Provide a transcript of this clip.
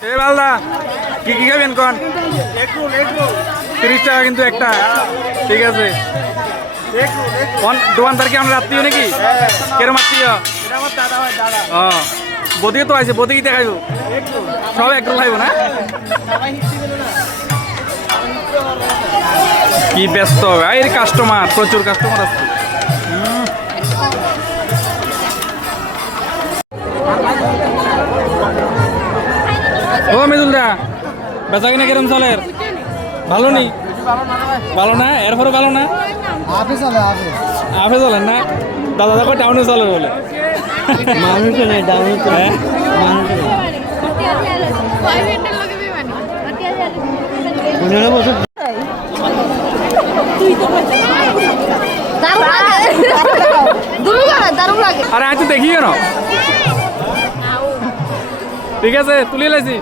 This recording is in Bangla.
এ বালদা কি কি খাবেন কোন 30 টাকা কিন্তু একটা ঠিক আছে কোন দোকানদার কি আমরা রাত্রিও নাকি কেরম আত্মীয় ও বদিকে তো আছে বদিকে দেখাইব সব একটু খাইব না কি ব্যস্ত এর কাস্টমার প্রচুর কাস্টমার আছে ও মেদুল দা বেচা কিনা কিরম চলে ভালো নি ভালো না এরপরে ভালো না আপে চলেন না দাদা দেখো টাউনে চলে বলে মানুষ নেই ডাউন আরে আজ তো দেখি কেন ঠিক আছে তুলে লাইছি